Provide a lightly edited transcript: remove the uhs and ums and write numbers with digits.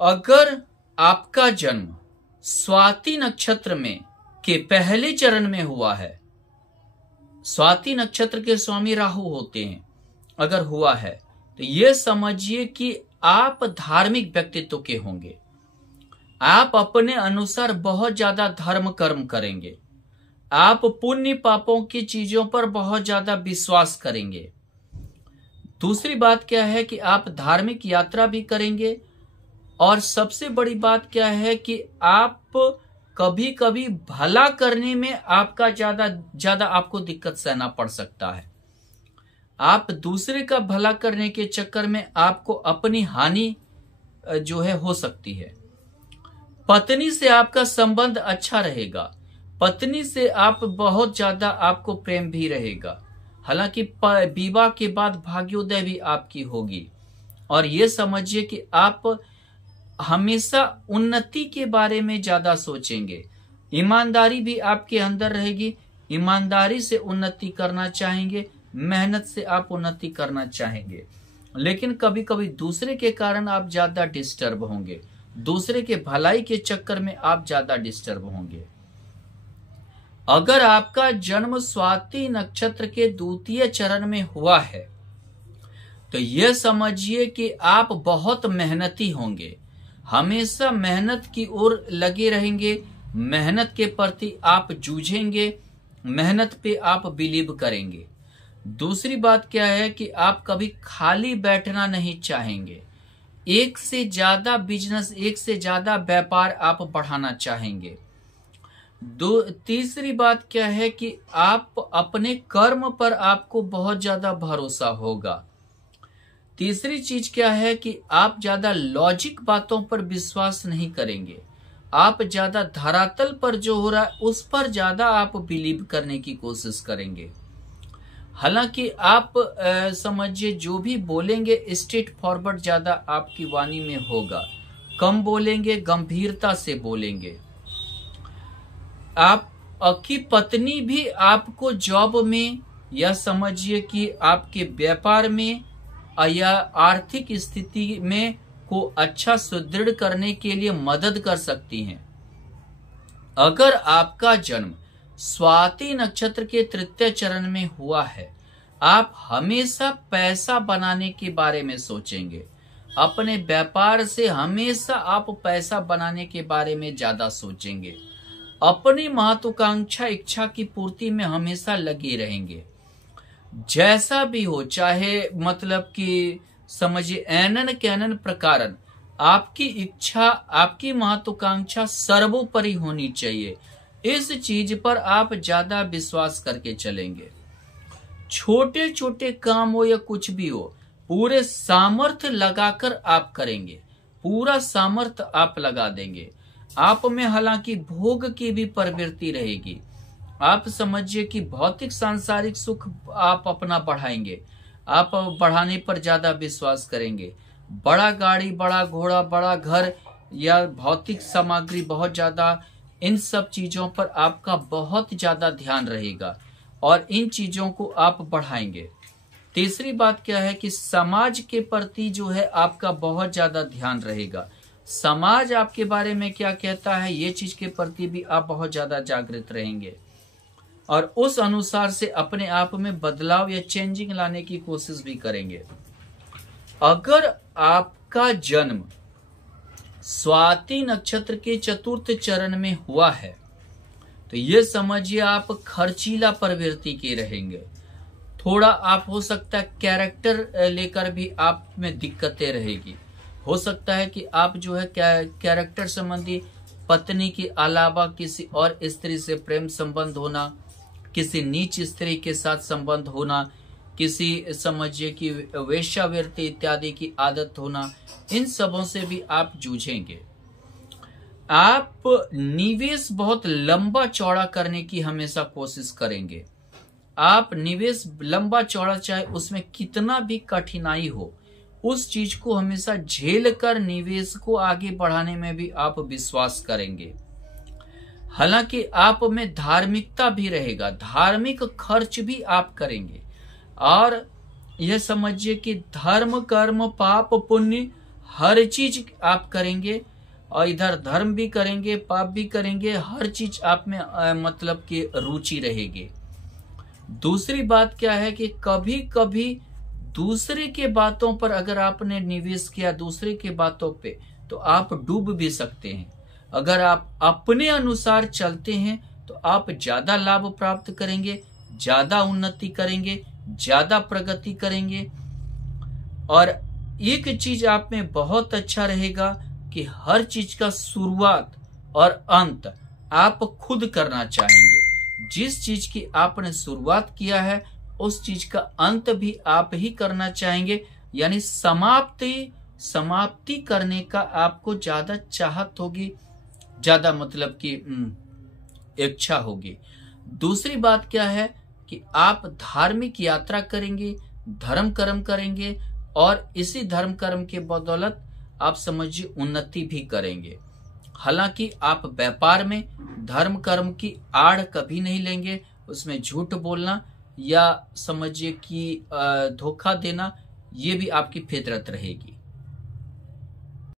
अगर आपका जन्म स्वाति नक्षत्र में के पहले चरण में हुआ है, स्वाति नक्षत्र के स्वामी राहु होते हैं, अगर हुआ है तो ये समझिए कि आप धार्मिक व्यक्तित्व के होंगे। आप अपने अनुसार बहुत ज्यादा धर्म कर्म करेंगे। आप पुण्य पापों की चीजों पर बहुत ज्यादा विश्वास करेंगे। दूसरी बात क्या है कि आप धार्मिक यात्रा भी करेंगे। और सबसे बड़ी बात क्या है कि आप कभी कभी भला करने में आपका ज्यादा आपको दिक्कत सहना पड़ सकता है। आप दूसरे का भला करने के चक्कर में आपको अपनी हानि जो है हो सकती है। पत्नी से आपका संबंध अच्छा रहेगा। पत्नी से आप बहुत ज्यादा आपको प्रेम भी रहेगा। हालांकि विवाह के बाद भाग्योदय भी आपकी होगी। और ये समझिए कि आप हमेशा उन्नति के बारे में ज्यादा सोचेंगे। ईमानदारी भी आपके अंदर रहेगी। ईमानदारी से उन्नति करना चाहेंगे, मेहनत से आप उन्नति करना चाहेंगे। लेकिन कभी कभी दूसरे के कारण आप ज्यादा डिस्टर्ब होंगे। दूसरे के भलाई के चक्कर में आप ज्यादा डिस्टर्ब होंगे। अगर आपका जन्म स्वाति नक्षत्र के द्वितीय चरण में हुआ है तो यह समझिए कि आप बहुत मेहनती होंगे। हमेशा मेहनत की ओर लगे रहेंगे। मेहनत के प्रति आप जूझेंगे। मेहनत पे आप बिलीव करेंगे। दूसरी बात क्या है कि आप कभी खाली बैठना नहीं चाहेंगे। एक से ज्यादा बिजनेस, एक से ज्यादा व्यापार आप बढ़ाना चाहेंगे। तीसरी बात क्या है कि आप अपने कर्म पर आपको बहुत ज्यादा भरोसा होगा। तीसरी चीज क्या है कि आप ज्यादा लॉजिक बातों पर विश्वास नहीं करेंगे। आप ज्यादा धरातल पर जो हो रहा है उस पर ज्यादा आप बिलीव करने की कोशिश करेंगे। हालांकि आप समझिए जो भी बोलेंगे स्ट्रेट फॉरवर्ड ज्यादा आपकी वाणी में होगा। कम बोलेंगे, गंभीरता से बोलेंगे। आपकी पत्नी भी आपको जॉब में या समझिए कि आपके व्यापार में या आर्थिक स्थिति में को अच्छा सुदृढ़ करने के लिए मदद कर सकती हैं। अगर आपका जन्म स्वाति नक्षत्र के तृतीय चरण में हुआ है, आप हमेशा पैसा बनाने के बारे में सोचेंगे। अपने व्यापार से हमेशा आप पैसा बनाने के बारे में ज्यादा सोचेंगे। अपनी महत्वाकांक्षा इच्छा की पूर्ति में हमेशा लगे रहेंगे। जैसा भी हो, चाहे मतलब कि समझिए एनन कैनन प्रकारन आपकी इच्छा, आपकी महत्वाकांक्षा सर्वोपरि होनी चाहिए। इस चीज पर आप ज्यादा विश्वास करके चलेंगे। छोटे छोटे काम हो या कुछ भी हो, पूरे सामर्थ्य लगाकर आप करेंगे। पूरा सामर्थ्य आप लगा देंगे। आप में हालांकि भोग की भी प्रवृत्ति रहेगी। आप समझिए कि भौतिक सांसारिक सुख आप अपना बढ़ाएंगे। आप बढ़ाने पर ज्यादा विश्वास करेंगे। बड़ा गाड़ी, बड़ा घोड़ा, बड़ा घर या भौतिक सामग्री बहुत ज्यादा, इन सब चीजों पर आपका बहुत ज्यादा ध्यान रहेगा और इन चीजों को आप बढ़ाएंगे। तीसरी बात क्या है कि समाज के प्रति जो है आपका बहुत ज्यादा ध्यान रहेगा। समाज आपके बारे में क्या कहता है, ये चीज के प्रति भी आप बहुत ज्यादा जागृत रहेंगे और उस अनुसार से अपने आप में बदलाव या चेंजिंग लाने की कोशिश भी करेंगे। अगर आपका जन्म स्वाति नक्षत्र के चतुर्थ चरण में हुआ है तो ये समझिए आप खर्चीला प्रवृत्ति के रहेंगे। थोड़ा आप हो सकता है कैरेक्टर लेकर भी आप में दिक्कतें रहेगी। हो सकता है कि आप जो है कैरेक्टर संबंधी पत्नी के अलावा किसी और स्त्री से प्रेम संबंध होना, किसी नीच स्त्री के साथ संबंध होना, किसी समझिए कि वेश्यावृत्ति इत्यादि की आदत होना, इन सबों से भी आप जूझेंगे। आप निवेश बहुत लंबा चौड़ा करने की हमेशा कोशिश करेंगे। आप निवेश लंबा चौड़ा, चाहे उसमें कितना भी कठिनाई हो, उस चीज को हमेशा झेल कर निवेश को आगे बढ़ाने में भी आप विश्वास करेंगे। हालांकि आप में धार्मिकता भी रहेगा। धार्मिक खर्च भी आप करेंगे और यह समझिए कि धर्म कर्म पाप पुण्य हर चीज आप करेंगे और इधर धर्म भी करेंगे, पाप भी करेंगे, हर चीज आप में मतलब कि रुचि रहेगी। दूसरी बात क्या है कि कभी कभी दूसरे के बातों पर अगर आपने निवेश किया, दूसरे के बातों पे, तो आप डूब भी सकते हैं। अगर आप अपने अनुसार चलते हैं तो आप ज्यादा लाभ प्राप्त करेंगे, ज्यादा उन्नति करेंगे, ज्यादा प्रगति करेंगे। और एक चीज आप में बहुत अच्छा रहेगा कि हर चीज का शुरुआत और अंत आप खुद करना चाहेंगे। जिस चीज की आपने शुरुआत किया है उस चीज का अंत भी आप ही करना चाहेंगे, यानी समाप्ति करने का आपको ज्यादा चाहत होगी, ज्यादा मतलब कि इच्छा होगी। दूसरी बात क्या है कि आप धार्मिक यात्रा करेंगे, धर्म कर्म करेंगे और इसी धर्म कर्म के बदौलत आप समझिए उन्नति भी करेंगे। हालांकि आप व्यापार में धर्म कर्म की आड़ कभी नहीं लेंगे, उसमें झूठ बोलना या समझिए कि धोखा देना, ये भी आपकी फितरत रहेगी।